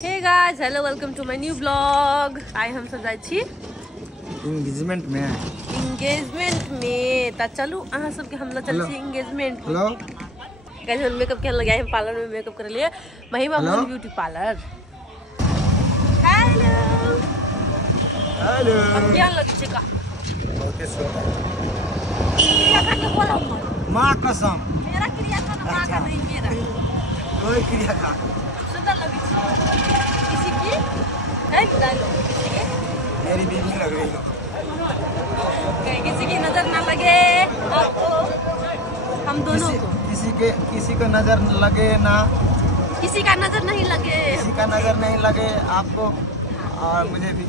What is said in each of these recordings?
Hey guys, hello, welcome to my new blog. आई हम सब जाय छी एंगेजमेंट में त चलू अहाँ सबके हम लोग चल छी एंगेजमेंट। हेलो गाइस, हम मेकअप के लगे हैं पार्लर में मेकअप कर लिए महिमा moon beauty parlour. Hello hello अब क्या लगे छी का ओके सो क्रिया खा के बोला मां कसम मेरा क्रिया खाना मां का नहीं मेरा कोई क्रिया खा सुंदर लगी किसी की है किसी की मेरी बीवी लग रही हो। किसी की नजर ना लगे आपको, हम दोनों को किसी को नजर लगे ना, किसी का नजर नहीं लगे, किसी का नजर नहीं लगे आपको और मुझे भी,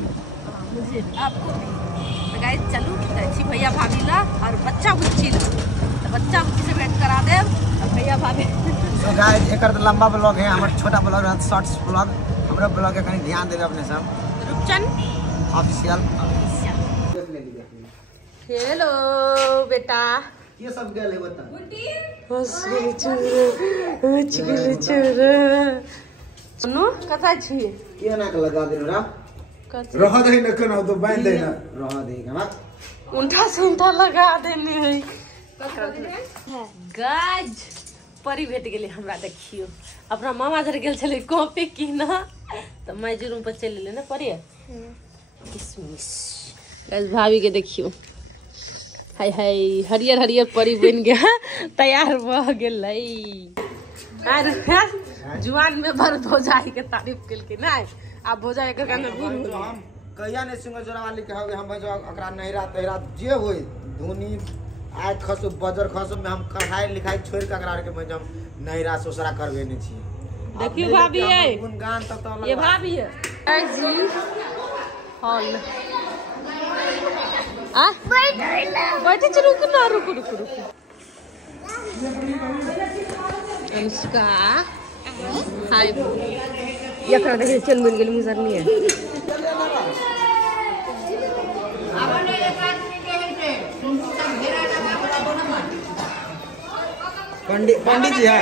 मुझे आपको भी। तो गाइस चलू अच्छी भैया भाभी ला और बच्चा बुच्ची ला, तो बच्चा बुच्ची से भेंट करा दे और भैया भाभी। तो गाइस एक लंबा ब्लॉग है, हमारा छोटा ब्लॉग है, शॉर्ट्स ब्लॉग। हमारा ब्लॉग के कहीं ध्यान देवे अपने सब। रूपचंद ऑफिशियल। हेलो बेटा, ये सब गल है बता सुनो कथा छी ये ना लगा दे रा रह दे न कना तो बांध दे ना रह दे का उल्टा से उल्टा लगा देने है। गाइस परी भेट गेले हमरा, देखियो अपना मामा जर गेल छले कॉपी की ना, तो मैं रूम पर चले ले ना परी किसमिस। गाइस भाभी के देखियो, हाय हाय हरियर हरियर परी बन गया, तैयार भ गेलै। जुआन में भर भौजाई के तारीफ केल के ना, आप भौजाई के गाना गुरु हम कहिया ने सिंगर जोरा वाली के हवे, हम जो अकरा नहिरा तहिरा जे होई धुनी आय खसो बजर खसो में हम पढ़ाई लिखाई छोड़ के अकरा के हम नहिरा सोसरा करबे ने छी। देखियो भाभी है गुणगान तब ये भाभी है हॉल आ बैठे छ, रुक ना रुक। अनुष्का हाय ये कर देखिए चल मिल गेल मुजर नहीं है। पंडित जी है,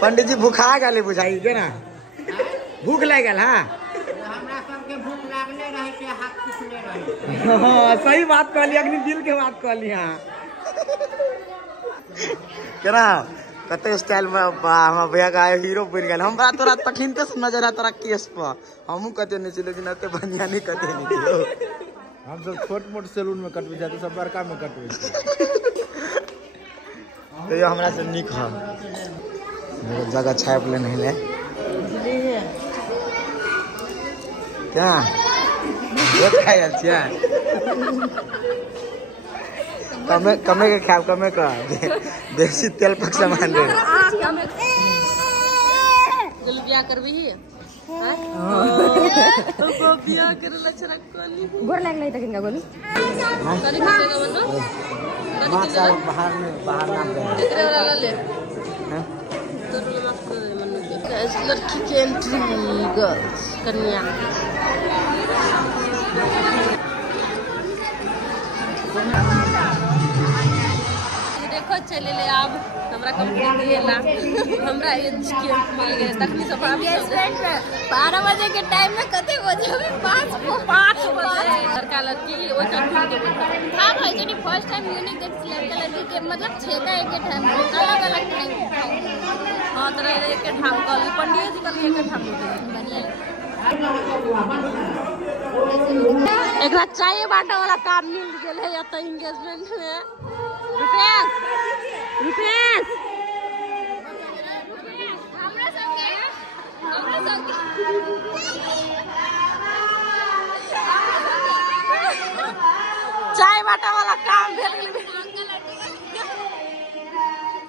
पंडित जी भूखा गए बुझाई के ना, भूख लग गल। हाँ सही बात कहली, अग्नि दिल के बात कहली। हाँ केना कते स्टाइल में हम भैया का हीरो बन गए। हम बड़ा तोरा तखिनते से नजर आ तोरा केस पर, हमहू कते नहीं चले दिन ते बनिया नहीं कते नहीं दियो। हम सब छोट मोट सैलून में कटवे जाते, सब बड़का में कटवे तो ये हमरा से निक है, मेरे जगह छाप ले नहीं ले क्या ये खाया छिया कमे के खाब कमे का देसी तेल पक सामान दे जल बियाह करबी हां तो बियाह करला छरा कोली गोर लागलै त किनका गोली कनी खसेगा बनो मां साल बाहर नाम दे एकरे वाला ले हां तो माफ कर मनु के इस लड़की के एंट्री गर्ल्स कन्या देखो चले ले अब हमरा कंप्लीट भेला, हमरा एज के मिल गए तखनी से भाभी सब 12 बजे के टाइम में कते बजे 5 बजे लड़का लड़की ओइ टाइम के हां भाई जनी फर्स्ट टाइम यूनिक देख लड़का लड़की के मतलब छेदा एक के टाइम अलग अलग टाइम। हां तरह एक के ठाम कल पंडित जी कल एक के ठाम बढ़िया। एकरा चाय बांटे वाला काम मिल गेल है या त एंगेजमेंट में। रुपेश हमरा संगे चाय बांटे वाला काम भेल गेल।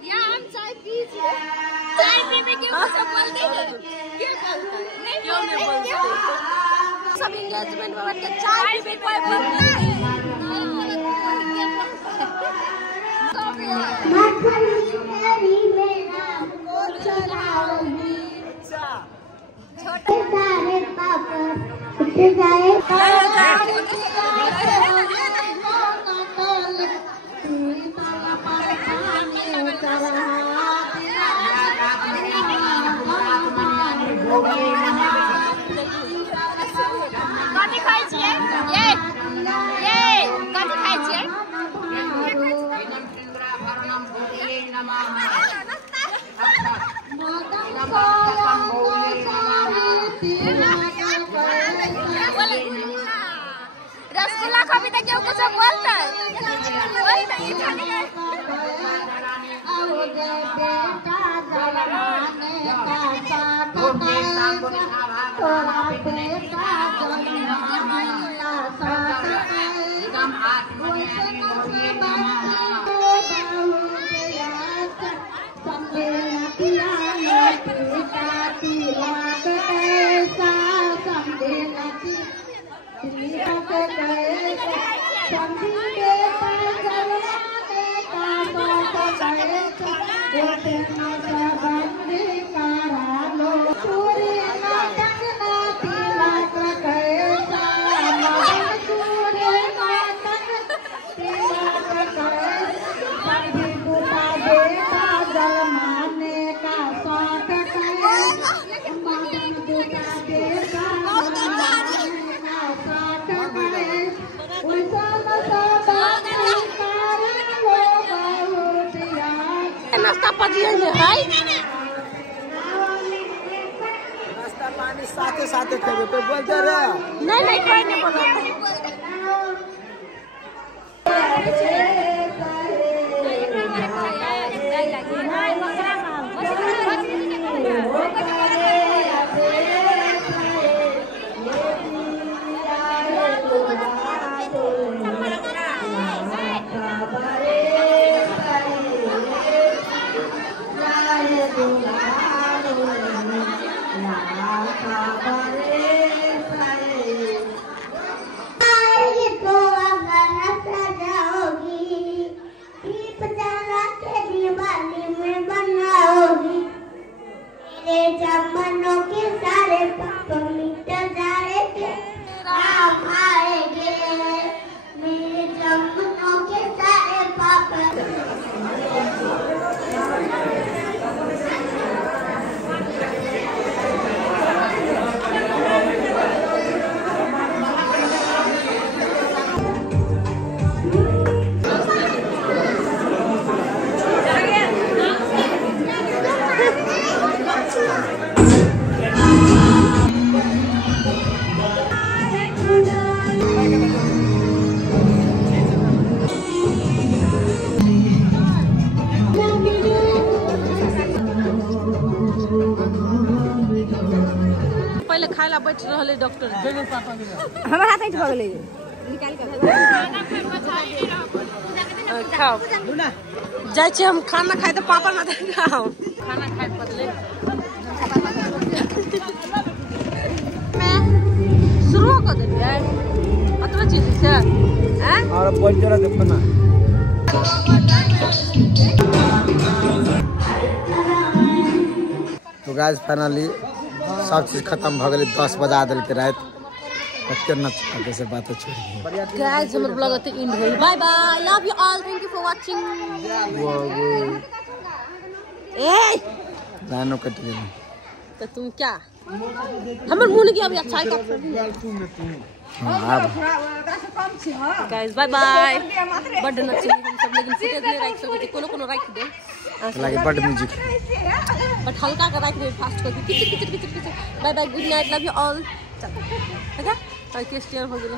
या हम चाय पीजिए, चाय पीने के वो सब बोलते हैं क्या बोलता है नहीं क्यों नहीं बोलते सब एंगेजमेंट में बैठ के चाय पी कोई बोलता नहीं। कथी खाइ छियै ये कथी खाइ छियै रसगुल्ला कभी तक क्यों कुछ बोलता है वही तो ये खाने का नाश्ता पजिए भाई नाश्ता पानी साथे साथे खेबे तो बोलते रे नहीं कोई नहीं बोला जमानों के सारे पाप मिट जाएंगे राम आएंगे मेरे जमानों के सारे पाप पहले खाए ला बैठ रहे डॉक्टर हमारे हाथ में भगले निकाल के खाओ जाए छे हम खाना खाए तो पापा ना खाओ खाना खाए बदले मैं शुरू कर देंगे अतना चीज से हैं और बोल जरा देखो ना तो गाइस फाइनली सब चीज खत्म भ गेलै 10 बजा देल के रात कते न आगे से बात छोड़ी गाइस हमर ब्लॉग अते एंड होई bye bye love you all thank you for watching ए जानो कट गेल तो तुम क्या हमर मुंह के अभी अच्छा है गाइस बाय बाय बड नची हम सब लेकिन फुटेज नहीं राख सके कोनो कोनो राख दे लागे बड म्यूजिक बट हल्का का राख दे फास्ट कर किच bye bye good night love you all चल ठीक है और केस क्लियर हो गेल